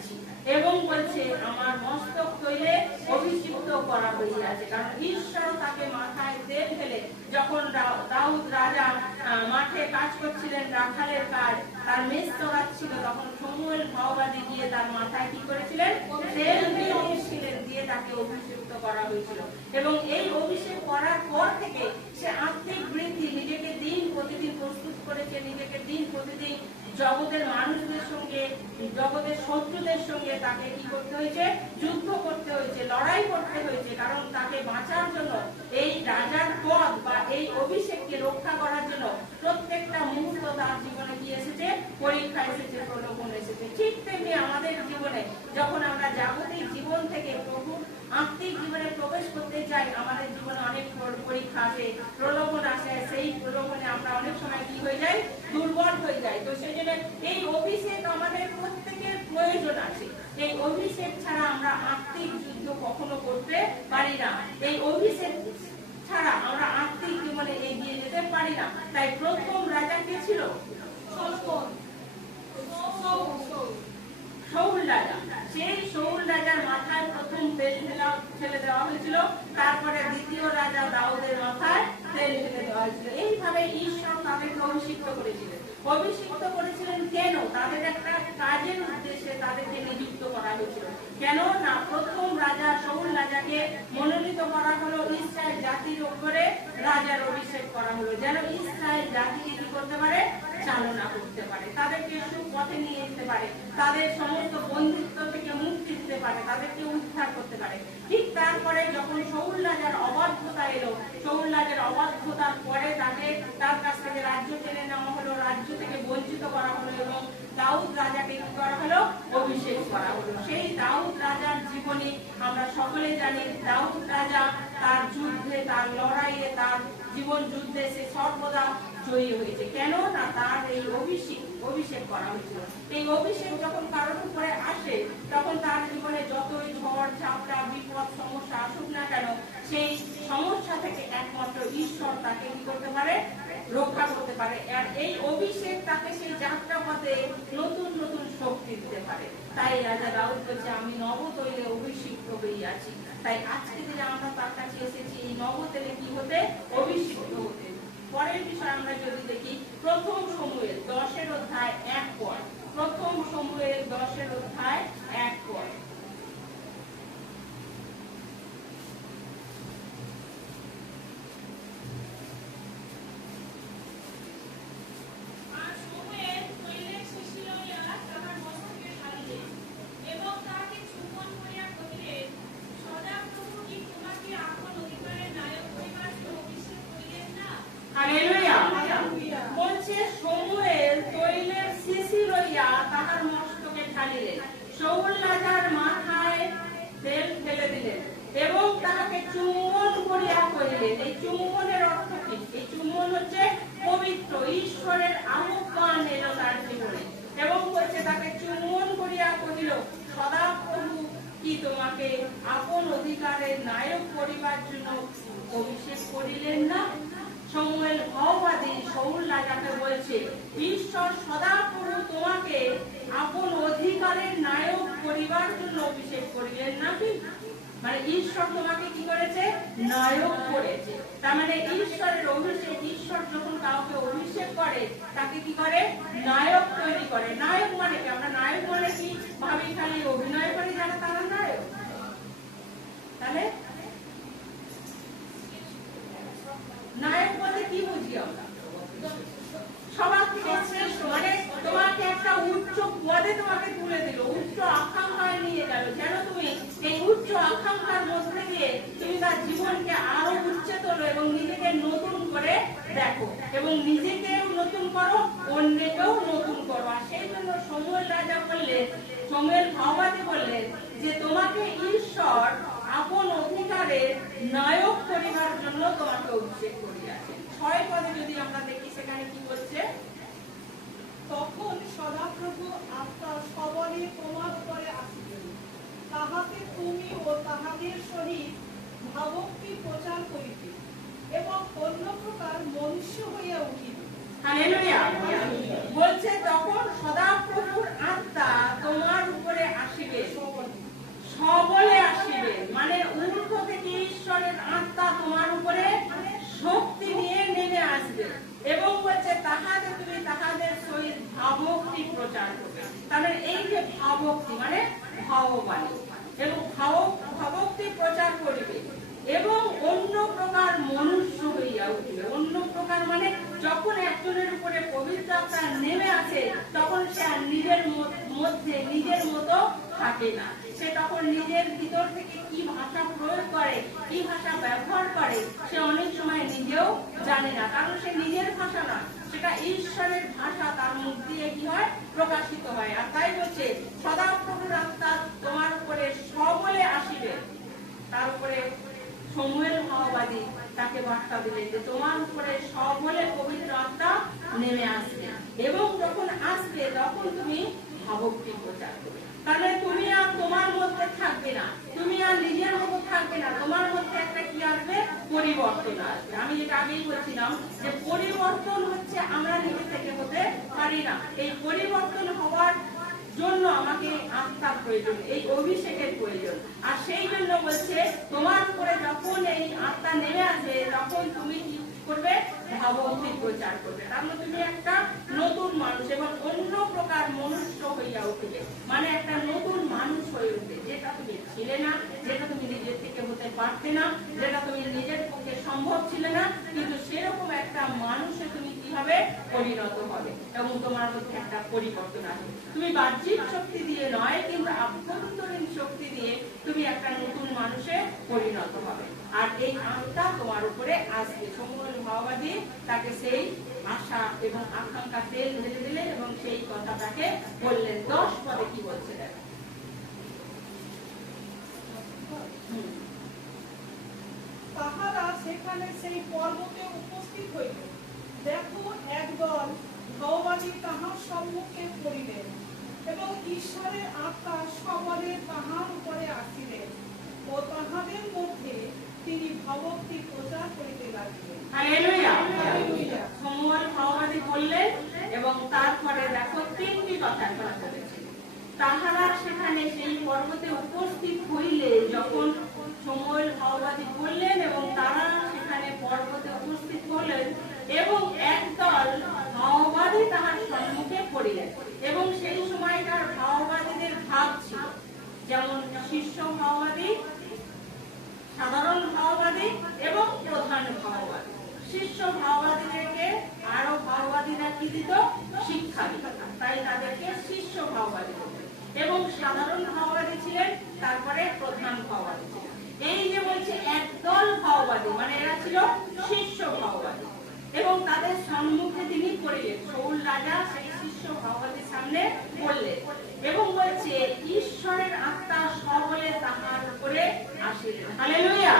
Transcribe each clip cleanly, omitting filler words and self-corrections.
হইয়াছি, এবং বলছে আমার মস্তক তৈলে অভিষিক্ত করা হইয়াছে। কারণ ঈশ্বর তাকে মাথায় তেল ফেলে, যখন দাউদ রাজা মাঠে কাজ করছিলেন, রাখালের কাজ, তার মেষ চড়াচ্ছিল, তখন শমূয়েল ভাওবাদী গিয়ে তার মাথায় কি করেছিলেন? তেল দিয়েছিলেন, দিয়ে তাকে অভিষিক্ত করা হয়েছিল। এবং এই অভিষেক করার পর থেকে সে আত্মিক বৃদ্ধি, নিজেকে দিন প্রতিদিন প্রস্তুত করেছে, নিজেকে দিন প্রতিদিন জগতের মানুষদের সঙ্গে, জগতের শত্রুদের সঙ্গে তাকে কি করতে হয়েছে? যুদ্ধ করতে হয়েছে, লড়াই করতে হয়েছে। কারণ তাকে বাঁচার জন্য, এই রাজার পদ বা এই অভিষেককে রক্ষা করার জন্য প্রত্যেকটা মুহূর্ত তার জীবনে কি এসেছে? পরীক্ষা এসেছে, প্রলোভন এসেছে। ঠিক তেমনি আমাদের জীবনে যখন আমরা জাগতিক জীবন থেকে প্রভু আত্মিক জীবনে প্রবেশ করতে চাই, আমাদের জীবনে অনেক পরীক্ষা আসে, প্রলোভন আসে। সেই প্রলোভনে আমরা অনেক সময় কি হয়ে যাই? দুর্বল হয়ে যাই। তো সেই জন্য এই অভিষেক আমাদের প্রত্যেকের প্রয়োজন আছে। এই অভিষেক ছাড়া আমরা আত্মিক যুদ্ধ কখনো করতে পারি না। এই অভিষেক ছাড়া আমরা আত্মিক জীবনে এগিয়ে যেতে পারি না। তাই প্রথম রাজা কে ছিল? শাউল রাজা। সেই শাউল রাজার মাথায় প্রথম তেল ফেলে দেওয়া হয়েছিল, তারপরে দ্বিতীয় রাজা দাউদের মাথায় তেল ফেলে দেওয়া হয়েছিল। এইভাবে ঈশ্বর তাদেরকে অভিষিক্ত করেছিলেন। অভিষিক্ত করেছিলেন কেন? তাদের একটা কাজের উদ্দেশ্যে তাদেরকে নিযুক্ত করা হয়েছিল। কেন না, প্রথম রাজা শাউল রাজাকে মনোনীত করা হলো, ইসরায়েল জাতির উপরে রাজার অভিষেক করা হলো, যেন ইসরায়েল জাতিকে কি করতে পারে? চালনা করতে পারে, তাদেরকে সুপথে নিয়ে যেতে পারে, তাদের সমস্ত বন্দিত্ব থেকে মুক্তি দিতে পারে, তাদেরকে উদ্ধার করতে পারে। ঠিক তারপরে যখন শাউল রাজার অবাধ্যতা এলো, শাউল রাজার অবাধ্যতার পরে তার কাছ থেকে রাজ্য কেড়ে নেওয়া হলো, রাজ্য থেকে বঞ্চিত করা হলো, এবং দাউদ রাজাকে কি করা হলো? অভিষেক করা হলো। সেই দাউদ রাজার জীবনী আমরা সকলে জানি। দাউদ রাজা তার যুদ্ধে, তার লড়াইয়ে, তার জীবন যুদ্ধে সে সর্বদা জয়ী হয়েছে। কেন না, তার এই অভিষেক করা হয়েছিল। এই অভিষেক যখন কারোর উপরে আসে, তখন তার জীবনে যতই ঝড় ঝাপটা, বিপদ, সমস্যা আসুক না কেন, সেই সমস্যা থেকে একমাত্র ঈশ্বর তাকে কি করতে পারে? রক্ষা করতে পারে। আর এই অভিষেক তাকে সেই যাত্রা পথে নতুন নতুন শক্তি দিতে পারে। তাই রাজা দাউদ বলছে, আমি নব তৈলে অভিষিক্ত হইয়াছি। তাই আজকে দিনে আমরা তার কাছে এসেছি এই নব তেলে কি হতে? অভিষিক্ত হতে। পরের বিষয় আমরা যদি দেখি, প্রথম শমূয়েল 10 অধ্যায় 1 পদ। প্রথম শমূয়েল 10 অধ্যায় 1 পদ। বলছে শমূয়েল তৈলের শিশি লইয়া তাহার মস্তকে ঢালিলেন, শাউল রাজার মাথায় তেল ফেলে দিলেন, এবং তাহাকে চুম্বন করিয়া কহিলেন। এই চুম্বনের অর্থ কি? এই চুম্বন হচ্ছে পবিত্র, ঈশ্বরের আহ্বান এলো তার জীবনে, এবং বলছে তাকে চুম্বন করিয়া কহিল, সদাপ্রভু কি তোমাকে আপন অধিকারের নায়ক করিবার জন্য অভিষেক করিলেন না? শমূয়েল ভাওবাদী শাউল রাজাকে বলছে, ঈশ্বর সদাপ্রভু তোমাকে আপন অধিকারের নায়ক করিবার জন্য অভিষেক করিলেন নাকি? মানে ঈশ্বর তোমাকে কি করেছে? নায়ক করেছে। তার মানে ঈশ্বরের অভিষেক, ঈশ্বর যখন কাউকে অভিষেক করে তাকে কি করে? নায়ক তৈরি করে। নায়ক মানে কি? আমরা নায়ক মানে কি ভাবি? খালি অভিনয় করে যারা, তারা নায়ক? তাহলে নায়ক বলতে কি বুঝি আমরা? সবার থেকে শ্রেষ্ঠ, মানে তোমাকে একটা উচ্চ পদে তোমাকে তুলে দিল, উচ্চ আকাঙ্ক্ষায় নিয়ে গেল, যেন তুমি এই উচ্চ আকাঙ্ক্ষার মধ্যে দিয়ে তুমি তার জীবনকে আরো উচ্চে তোলো এবং নিজেকে নতুন করে দেখো, এবং নিজেকেও নতুন করো, অন্যকেও নতুন করো। আর সেই জন্য শমূয়েল রাজা বললেন, শমূয়েল ভাওবাদী বললেন যে তোমাকে ঈশ্বর আপন অধিকারের নায়ক করিবার জন্য তোমাকে অভিষেক করিয়াছেন। 6 পদে যদি আমরা দেখি, সেখানে কি বলছে? তখন সদাপ্রভু আত্মা সবলে তোমার উপরে আসিবেন, তাহাতে তুমি ও তাহাদের সহিত ভাবক্তি প্রচার করিবে এবং অন্য প্রকার মনুষ্য হইয়া উঠিবে। হালেলুয়া। বলছে তখন সদাপ্রভুর আত্মা তোমার উপরে আসিবে, প্রচার করবে। তাহলে এই যে ভাবভক্তি মানে ভাববাণী এবং ভাবভক্তি প্রচার করিবে এবং অন্য প্রকার মনুষ্য হইয়া উঠিবে। অন্য প্রকার মানে যখন একজনের উপরে পবিত্র আত্মা নেমে আসে তখন সে আর নিজের মধ্যে নিজের মতো থাকে না। সে তখন নিজের ভিতর থেকে কি ভাষা প্রয়োগ করে, কি ভাষা ব্যবহার করে, সে অনেক সময় নিজেও জানে না, কারণ সে নিজের ভাষা না, সেটা ঈশ্বরের ভাষা তার মুখ দিয়ে কি হয়, প্রকাশিত হয়। আর তাই বলছে সদাপ্রভুর আত্মা তোমার উপরে সবলে আসিবে। তার উপরে শমূয়েল ভাববাদী তাকে বার্তা দিলেন যে তোমার উপরে সবলে পবিত্র আত্মা নেমে আসবে এবং যখন আসবে তখন তুমি ভাবভক্তি প্রচার করবে। তাহলে তুমি আর তোমার মধ্যে থাকবে না, তুমি আর নিজের মতো থাকবে না, তোমার মধ্যে একটা কি আসবে, পরিবর্তন আসবে। আমি যেটা আগেই বলছিলাম যে পরিবর্তন হচ্ছে আমরা নিজে থেকে হতে পারি না, এই পরিবর্তন হওয়ার জন্য আমাকে আত্মার প্রয়োজন, এই অভিষেকের প্রয়োজন। আর সেই জন্য বলছে তোমার উপরে যখন এই আত্মা নেমে আসবে তখন তুমি কি করবে, ভাবভক্তি প্রচার করবে। তার মানে তুমি একটা নতুন মানুষ এবং অন্য প্রকার মনুষ্য হইয়া উঠবে, মানে একটা নতুন মানুষ হয়ে উঠবে, যেটা তুমি ছিলে না, যেটা তুমি নিজের থেকে হতে পারতে না, যেটা তুমি নিজের পক্ষে সম্ভব ছিল না, কিন্তু সেরকম একটা মানুষে তুমি কিভাবে পরিণত হবে এবং তোমার মধ্যে একটা পরিবর্তন আসবে। তুমি বাহ্যিক শক্তি দিয়ে নয়, কিন্তু আভ্যন্তরীণ শক্তি দিয়ে তুমি একটা নতুন মানুষে পরিণত হবে। আর এই আত্মা তোমার উপরে আসবে। শমূয়েল ভাববাদী তাকে সেই আশা এবং আকাঙ্ক্ষা তেল ঢেলে দিলেন এবং সেই কথাটাকে বললেন। 10 পদে কি বলছে দেখো। তাহারা সেখানে সেই পর্বতে উপস্থিত হইল। দেখো একদল ভাববাদী তাহার সম্মুখে পড়িলেন এবং ঈশ্বরের আত্মা সবলে তাহার উপরে আসিলেন ও তাহাদের মধ্যে তিনি ভাবভক্তি প্রচার করিতে লাগিলেন। হালেলুয়া। শমূয়েল ভাববাদী বললেন এবং তারপরে দেখো 3টি কথা বলেছেন। তাহারা সেখানে সেই পর্বতে উপস্থিত হইলে, যখন শমূয়েল ভাববাদী বললেন এবং তারা সেখানে পর্বতে উপস্থিত হলেন এবং একদল ভাববাদী তাহার সম্মুখে পড়িলেন। এবং সেই সময়কার ভাববাদীদের ভাগ ছিল যেমন শিষ্য ভাববাদী, সাধারণ ভাববাদী এবং প্রধান ভাববাদী। শিষ্য ভাববাদীদেরকে আরো ভাববাদীরা কি দিত, শিক্ষা দিত, তাই তাদেরকে শিষ্য ভাববাদী বলতেন। এবং সাধারণ ভাববাদী ছিলেন, তারপরে প্রধান ভাববাদী ছিলেন। এই যে বলছে একদল ভাববাদী, মানে এরা ছিল শিষ্য ভাববাদী এবং তাদের সম্মুখে তিনি পড়িলেন। শাউল রাজা সেই শিষ্য ভাববাদীর সামনে পড়লেন এবং বলছে ঈশ্বরের আত্মা সবলে তাহার উপরে আসিলেন। হালেলুয়া।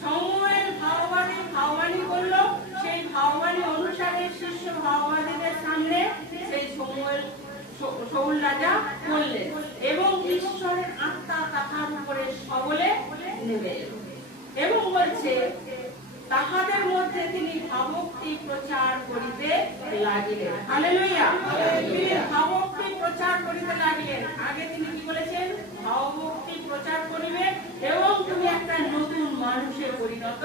শমূয়েল ভাববাদী ভাববাণী করলো, সেই ভাববাণী অনুসারে শিষ্য ভাববাদীদের সামনে সেই শাউল রাজা পড়লেন এবং ঈশ্বরের আত্মা তাহার উপরে সবলে নেমে এলো এবং বলছে তাহাদের মধ্যে তিনি ভাবভক্তি প্রচার করিতে লাগিলেন। হালেলুয়া। তিনি ভাবভক্তি প্রচার করিতে লাগিলেন। আগে তিনি কি বলেছেন, ভাবভক্তি প্রচার করিবে এবং তুমি একটা নতুন মানুষে পরিণত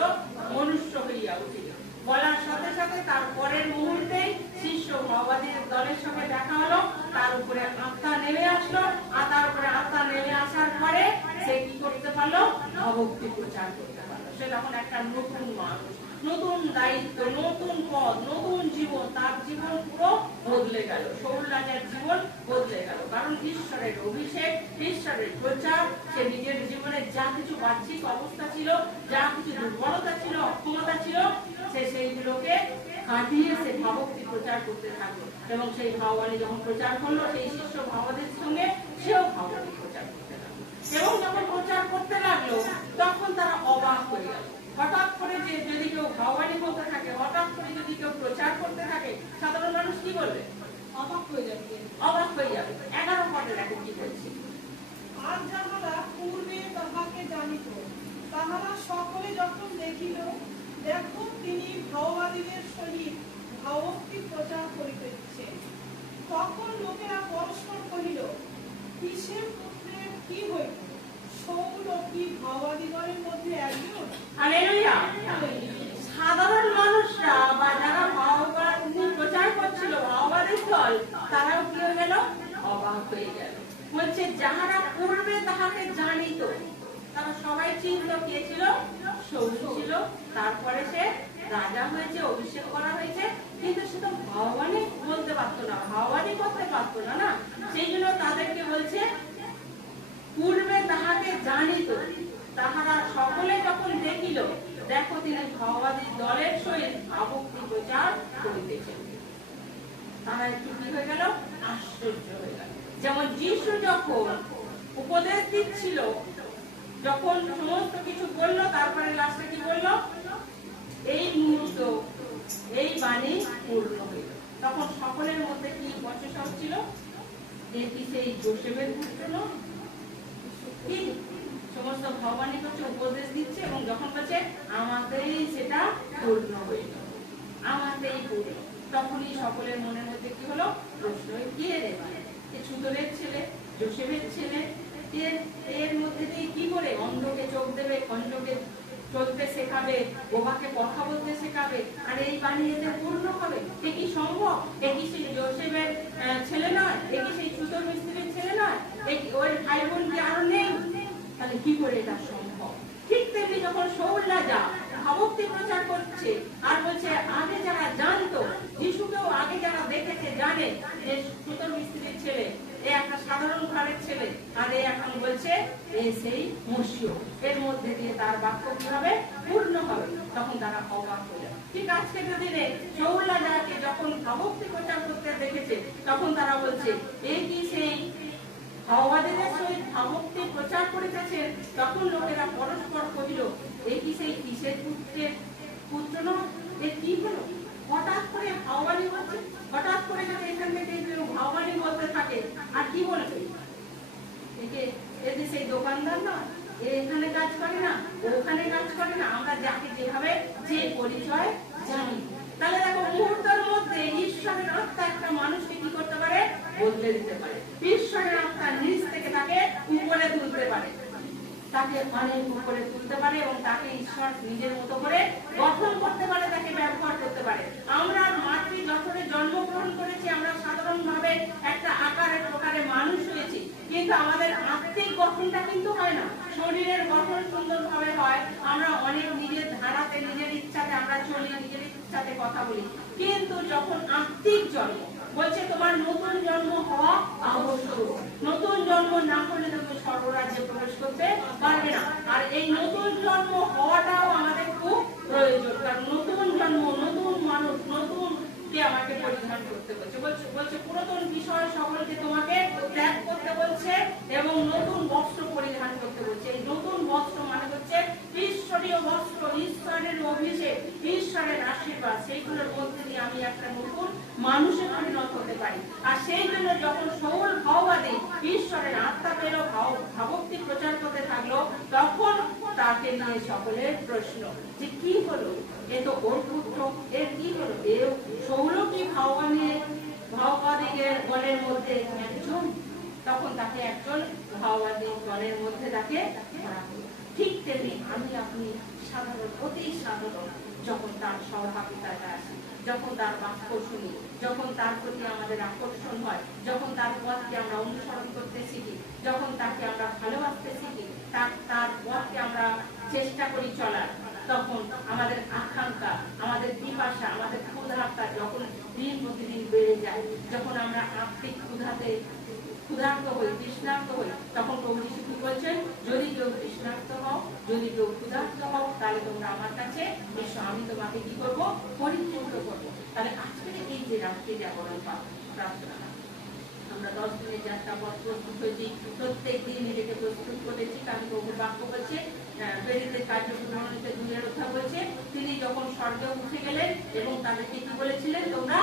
মনুষ্য হইয়া উঠিবে। বলার সাথে সাথে তার পরের মুহূর্তেই শিষ্য ভাববাদীর দলের সঙ্গে দেখা হলো, তার উপরে আত্মা নেমে আসলো, আর তার উপরে আত্মা নেমে আসার পরে সে কি করতে পারলো, ভাবভক্তি প্রচার করতে পারলো। সে তখন একটা নতুন মানুষ, নতুন দায়িত্ব, নতুন পদ, নতুন জীবন, তার জীবন পুরো বদলে গেল। শাউল রাজার জীবন বদলে গেল, কারণ ঈশ্বরের অভিষেক, ঈশ্বরের প্রচার, সে নিজের জীবনে যা কিছু বাহ্যিক অবস্থা ছিল, যা কিছু দুর্বলতা ছিল, অক্ষমতা ছিল, সে সেইগুলোকে কাটিয়ে সে ভাবভক্তি প্রচার করতে থাকলো এবং সেই ভাববাণী যখন প্রচার করলো সেই শিষ্য ভাববাদীর সঙ্গে সেও ভাবভক্তি প্রচার করতে লাগলো এবং যখন প্রচার করতে লাগলো তখন তারা অবাক হয়ে গেল। হঠাৎ করে যে যদি কেউ ভাববাণী বলতে থাকে, হঠাৎ করে যদি কেউ প্রচার করতে থাকে, সাধারণ মানুষ কি বলবে, অবাক হয়ে যাবে। অবাক হয়ে যাবে। 11 পদে দেখো কি বলছি। আর যাহারা পূর্বে তাহাকে জানিত, তাহারা সকলে যখন দেখিল, দেখো তিনি ভাববাদীদের সহিত ভাবভক্তি প্রচার করিতেছেন, তখন লোকেরা পরস্পর কহিল, কিসের পুত্রের কি হইল? শাউল কি ভাববাদীগণের মধ্যে একজন? হালেলুয়া। সাধারণ মানুষরা বা যারা ভাববাণী প্রচার করছিল, ভাববাদীর দল, অবাক হয়ে গেল। বলছে যাহারা পূর্বে তাহাকে জানিত, তারা সবাই চিনল কে ছিল? শৌল ছিল। তারপরে সে রাজা হয়েছে, অভিষেক করা হয়েছে, কিন্তু সে তো ভগবানই বলতে পারতো না, ভগবানই করতে পারতো না না। সেই জন্য তাদেরকে বলছে পূর্বে তাহাকে জানিত, তাহারা সকলে যখন দেখিল, দেখো তিনি ভাওবাদী দলের সহিত আভক্তি প্রচার করিতেছেন। তারা একটু কি হয়ে গেল? আশ্চর্য হয়ে গেল। যেমন যিশু যখন উপদেশ দিচ্ছিল, যখন সমস্ত কিছু বললো, তারপরে লাস্টে কি বললো? এই মুহূর্ত এই বাণী পূর্ণ হইল। তখন সকলের মধ্যে কি বচসা হচ্ছিল? যে কি সেই যোসেফের পুত্র নয়? কি সমস্ত ভগবানই করছে, উপদেশ দিচ্ছে, এবং যখন বলছে আমাতেই সেটা পূর্ণ হইল, আমাতেই পূর্ণ, তখনই সকলের মনের মধ্যে কি হলো? প্রশ্ন, কে রে? ছুতরের ছেলে, যোসেফের ছেলে, এর মধ্যে দিয়ে কি করে অন্ধকে চোখ দেবে, খণ্ডকে চলতে শেখাবে, বোবাকে কথা বলতে শেখাবে, আর এই বাণী এতে পূর্ণ হবে? এ কি সম্ভব? এ কি সেই যোসেফের ছেলে নয়? এ কি সেই ছুতর মিস্ত্রির ছেলে নয়? ওই ভাই বোন কি আরো নেই? তাহলে কি করে এটা সম্ভব? ঠিক তেমনি যখন শৌল রাজা ভাবক্তি প্রচার করছে আর বলছে আগে যারা জানতো, যিশুকেও আগে যারা দেখেছে জানে যে ছুতর মিস্ত্রির ছেলে, এ একটা সাধারণ ঘরের ছেলে, আর এ এখন বলছে এ সেই মসিহ, এর মধ্যে দিয়ে তার বাক্য কিভাবে পূর্ণ হবে, তখন তারা অবাক হয়ে যায়। ঠিক আজকের দিনে শৌল রাজাকে যখন ভাবক্তি প্রচার করতে দেখেছে, তখন তারা বলছে এ কি সেই ভাওবাদীদের সহিত ভাবক্তি প্রচার করিতেছেন? তখন লোকেরা পরস্পর কহিল এ কি সেই কিসের পুত্র নয়? এ কি হলো? হঠাৎ করে ভাওবাদী বলছে, হঠাৎ করে যদি এখান থেকে ভাওবাদী বলতে থাকে, আর কি বলবে? এতে সেই দোকানদার নয়, এখানে কাজ করে না, ওখানে কাজ করে না, আমরা যাকে যেভাবে যে পরিচয় জানি। তাহলে দেখো মুহূর্তের মধ্যে ঈশ্বরের আত্মা একটা মানুষকে কি করতে পারে? বদলে দিতে পারে। ঈশ্বরের আত্মা নিজ থেকে তাকে উপরে তুলতে পারে, তাকে অনেক উপরে তুলতে পারে, এবং তাকে ঈশ্বর নিজের মতো করে গঠন করতে পারে, তাকে ব্যবহার করতে পারে। আমরা মাতৃ জঠরে জন্মগ্রহণ করেছি, আমরা সাধারণ ভাবে একটা আকারে প্রকারে মানুষ হয়েছি, কিন্তু আমাদের আত্মিক গঠনটা কিন্তু হয় না। শরীরের গঠন সুন্দর ভাবে হয়, আমরা অনেক নিজের ধারাতে, নিজের ইচ্ছাতে আমরা চলি, নিজের ইচ্ছাতে কথা বলি, কিন্তু যখন আত্মিক জন্ম বলছে তোমার নতুন জন্ম হওয়া আবশ্যক, নতুন জন্ম না হলে তুমি স্বর্গরাজ্যে প্রবেশ করতে পারবে না। আর এই নতুন জন্ম হওয়াটাও আমাদের খুব প্রয়োজন, কারণ নতুন জন্ম, নতুন মানুষ, নতুন কে আমাকে পরিধান করতে বলছে পুরাতন বিষয় সকলকে তোমাকে ত্যাগ করতে বলছে, এবং নতুন বস্ত্র পরিধান করতে বলছে। এই নতুন বস্ত্র মানে হচ্ছে ঈশ্বরীয় বস্ত্র, ঈশ্বরের অভিষেক, ঈশ্বরের আশীর্বাদ, সেইগুলোর মধ্যে দিয়ে আমি একটা নতুন মানুষে পরিণত হতে পারি। আর সেই জন্য যখন শৌল ভাওবাদী ঈশ্বরের আত্মা পেল, ভাবক্তি প্রচার করতে থাকলো, তখন তাকে নিয়ে সকলের প্রশ্ন যে কি হলো? এ তো ওর পুত্র, এর কি হলো? এ শৌল কি ভাওবাদীদের গণের মধ্যে একজন? তখন তাকে একজন ভাওবাদী গণের মধ্যে তাকে ধরা হলো। ঠিক তেমনি আমি আপনি সাধারণ, অতি সাধারণ, যখন তার সহভাগিতাটা আসে, যখন তার বাক্য শুনি, যখন তার প্রতি আমাদের আকর্ষণ হয়, যখন তার পথকে আমরা অনুসরণ করতে শিখি, যখন তাকে আমরা ভালোবাসতে শিখি, তার পথকে আমরা চেষ্টা করি চলার, তখন আমাদের আকাঙ্ক্ষা, আমাদের পিপাসা, আমাদের ক্ষুধাটা যখন দিন প্রতিদিন বেড়ে যায়, যখন আমরা আত্মিক ক্ষুধার্ত হই, তৃষ্ণার্ত হই, তখন প্রভু যীশু কি বলছেন? যদি কেউ তৃষ্ণার্ত হও, যদি কেউ ক্ষুধার্ত হও, তাহলে তোমরা আমার কাছে এসো, আমি তোমাকে কি করবো? পরিপূর্ণ করবো। তাহলে আজকের এই যে রাত্রি জাগরণ প্রার্থনা, আমরা 10 দিনের যাত্রা পথ প্রস্তুত হয়েছি, প্রত্যেক দিন নিজেকে প্রস্তুত করেছি, কারণ প্রভুর বাক্য বলছে, প্রেরিতের কার্যক্রমণীতে 2 অধ্যায় বলছে, তিনি যখন স্বর্গে উঠে গেলেন এবং তাদেরকে কি বলেছিলেন? তোমরা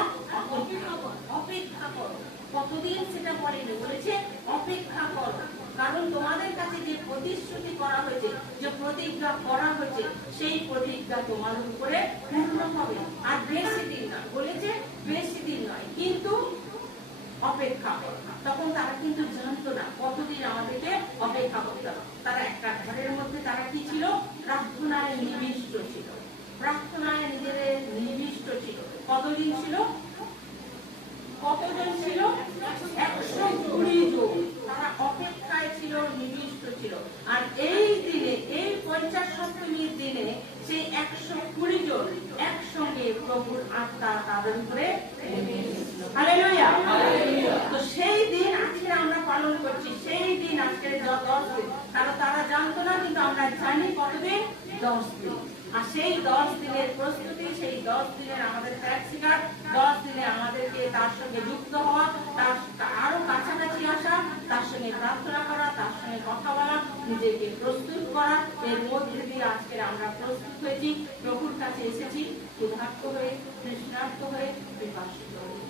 অপেক্ষা করো। কতদিন সেটা পড়েনি, বলেছে অপেক্ষা করো, কারণ তোমাদের কাছে যে প্রতিশ্রুতি করা হয়েছে, যে প্রতিজ্ঞা করা হয়েছে, সেই প্রতিজ্ঞা তোমাদের উপরে পূর্ণ হবে। আর বেশি দিন নয়, বলেছে বেশি দিন নয়, কিন্তু অপেক্ষা করো। তখন তারা কিন্তু জানতো না কতদিন আমাদেরকে অপেক্ষা করতে হবে। তারা একটা ঘরের মধ্যে তারা কি ছিল? প্রার্থনায় নিবিষ্ট ছিল, প্রার্থনায় নিজেদের নিবিষ্ট ছিল। কতদিন ছিল? কতজন ছিল? 120 আমাদের উপরে নেমে এসেছিল। হালেলুয়া। তো সেই দিন আজকে আমরা পালন করছি, সেই দিন আজকে 10 দিন, কারণ তারা জানতো না, কিন্তু আমরা জানি কতদিন, 10 দিন। আর সেই 10 দিনের প্রস্তুতি, সেই 10 দিনের আমাদের ত্যাগ স্বীকার, 10 দিনে আমাদেরকে তার সঙ্গে যুক্ত হওয়া, তার আরো কাছাকাছি আসা, তার সঙ্গে প্রার্থনা করা, তার সঙ্গে কথা বলা, নিজেকে প্রস্তুত করা, এর মধ্যে দিয়ে আজকে আমরা প্রস্তুত হয়েছি, প্রভুর কাছে এসেছি ক্ষুধার্ত হয়ে, তৃষ্ণার্ত হয়ে, বিপাসিত হয়ে।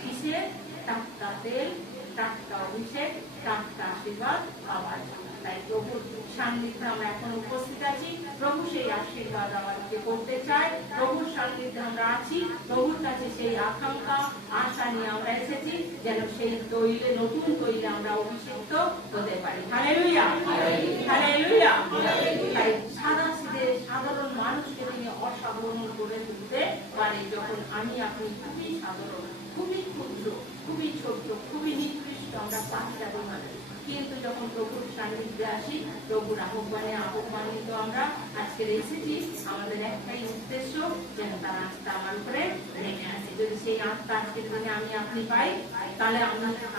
কিসের? টাটকা তেল, টাটকা অভিষেক, টাটকা আশীর্বাদ পাওয়ার জন্য। তাই প্রভুর সান্নিধ্যে আমরা এখন উপস্থিত আছি। প্রভু সেই আশীর্বাদ আমাদেরকে করতে চায়। প্রভুর সান্নিধ্যে আমরা আছি। প্রভুর কাছে সেই আকাঙ্ক্ষা, আশা নিয়ে আমরা এসেছি, যেন সেই তৈলে, নতুন তৈলে আমরা অভিষিক্ত হতে পারি। Hallelujah, hallelujah. তাই সাদাসিধে সাধারণ মানুষকে তিনি অসাধারণ করে তুলতে পারে, যখন আমি আপনি খুবই সাধারণ, খুবই ক্ষুদ্র, খুবই ছোট্ট, খুবই নিকৃষ্ট আমরা পাঁচটা মানুষ, কিন্তু যখন প্রভুর সান্নিধ্যে আসি, প্রভুর আহ্বানিত আমরা আজকে এসেছি। আমাদের একটাই উদ্দেশ্য, যেন তার আস্থা আমার উপরে নেমে আসে। যদি সেই আস্থা আজকের দিনে আমি আপনি পাই, তাহলে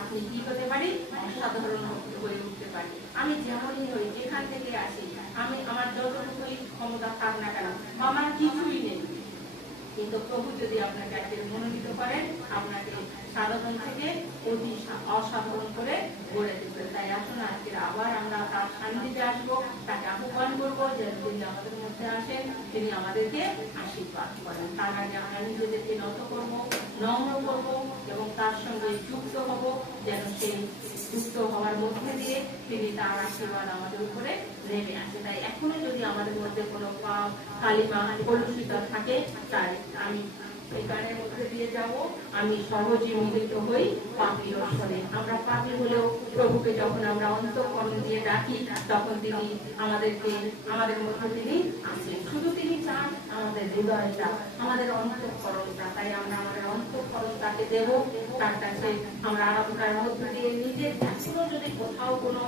আপনি কি হতে পারি? অসাধারণ হয়ে উঠতে পারি। আমি যেমনই হই, যেখান থেকে আসি, আমি আমার যতটুকুই ক্ষমতা থাক না কেন, আমার কিছুই নেই, কিন্তু প্রভু যদি আপনাকে আজকে মনোনীত করেন, আপনাকে সাধারণ থেকে অতি অসাধারণ করে গড়ে তুলবেন। তাই আসুন আজকে আবার আমরা তার সান্নিধ্যে আসবো, তাকে আহ্বান করবো, যেন তিনি আমাদের মধ্যে আসেন, তিনি আমাদেরকে আশীর্বাদ করেন। তার আগে আমরা নিজেদেরকে নত করবো, নম্র করবো এবং তার সঙ্গে যুক্ত হব, যেন সেই যুক্ত হওয়ার মধ্যে দিয়ে তিনি তার আশীর্বাদ আমাদের উপরে নেমে আসে। তাই এখনো যদি আমাদের মধ্যে কোনো পাপ, কালিমা, কলুষিত থাকে, তাই আমি এই গানের মধ্যে দিয়ে যাব, আমি সহজে মিলিত হই পাপীর স্বরে। আমরা পাপী হলেও প্রভুকে যখন আমরা অন্তঃকরণ দিয়ে ডাকি, তখন তিনি আমাদের মধ্যে তিনি আসেন। শুধু তিনি চান আমাদের হৃদয়টা, আমাদের অন্তঃকরণটা। তাই আমরা আমাদের অন্তঃকরণ তাকে দেব, তার কাছে আমরা আরাধনার মধ্যে দিয়ে নিজের এখনো যদি কোথাও কোনো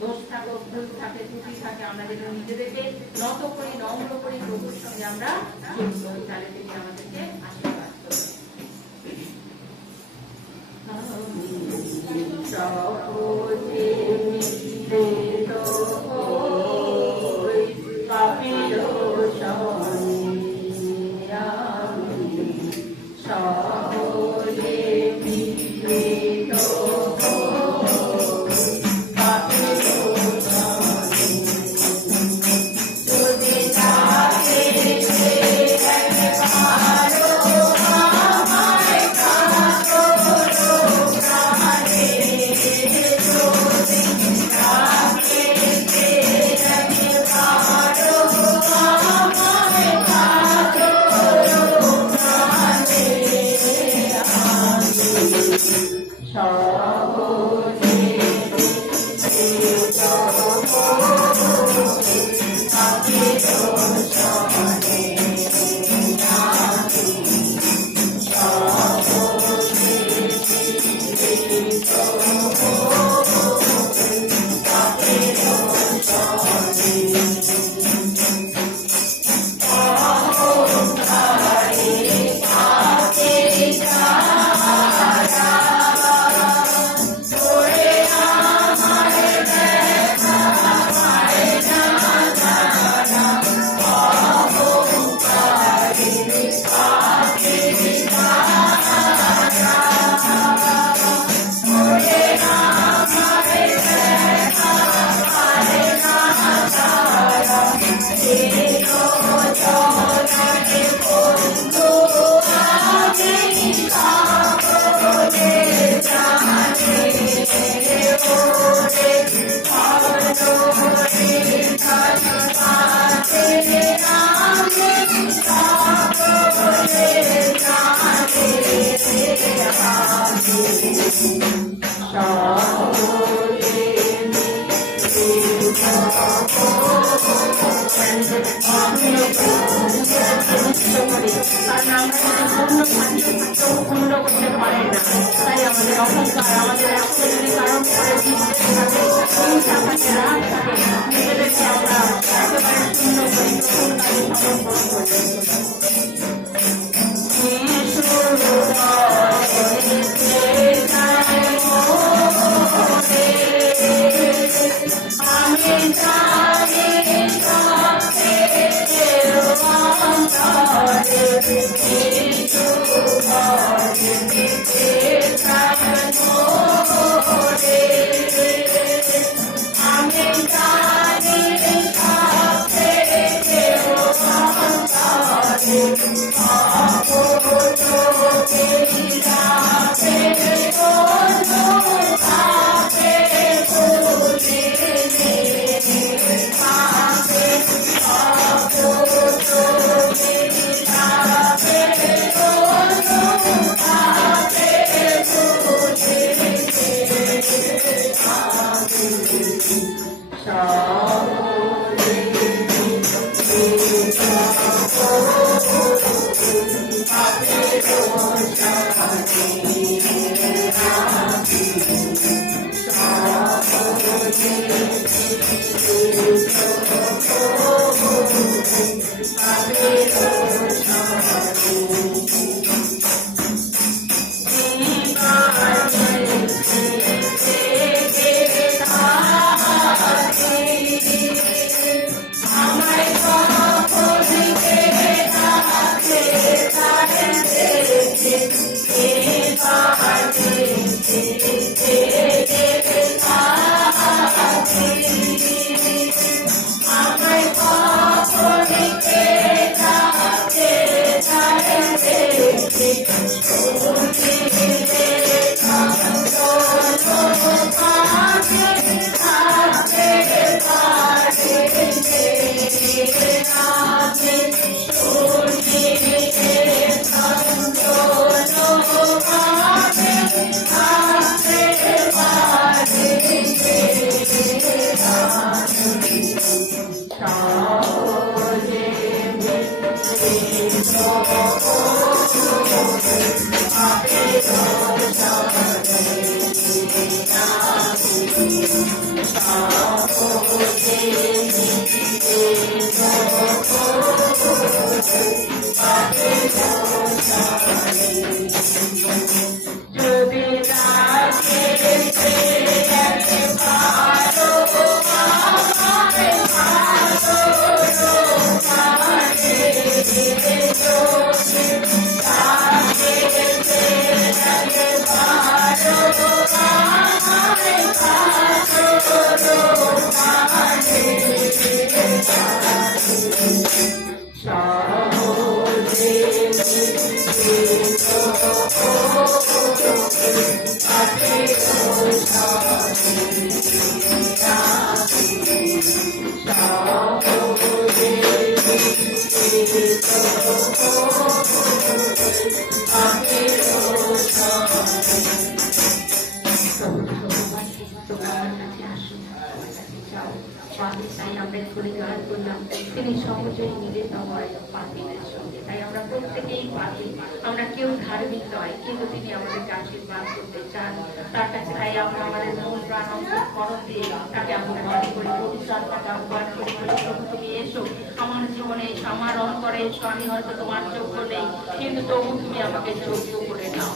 দোষ থাকে, ভুল থাকে, ত্রুটি থাকে, আমরা যেন নিজেদেরকে নত করি, নম্র করি, প্রভুর সঙ্গে আমরা যুক্ত হই, তাহলে তিনি আমাদেরকে আশীর্বাদ করবেন। তিনি সহজেই মিলে যাওয়ার পাখিদের সঙ্গে। তাই আমরা প্রত্যেকেই পাখি, আমরা কেউ ধার্মিক নয়, কিন্তু তিনি আমাদেরকে আশীর্বাদ করতে চান। তার কাছে তাই আমরা আমাদের মন প্রাণ অন্তঃকরণ দিয়ে তাকে আমরা মনে করি, পবিত্রাত্মাকে আহ্বান করি, প্রভু তুমি এসো আমার জীবনে, এসো আমার অন্তরে এসো। আমি হয়তো তোমার যোগ্য নেই, কিন্তু তবু তুমি আমাকে যোগ্য করে নাও।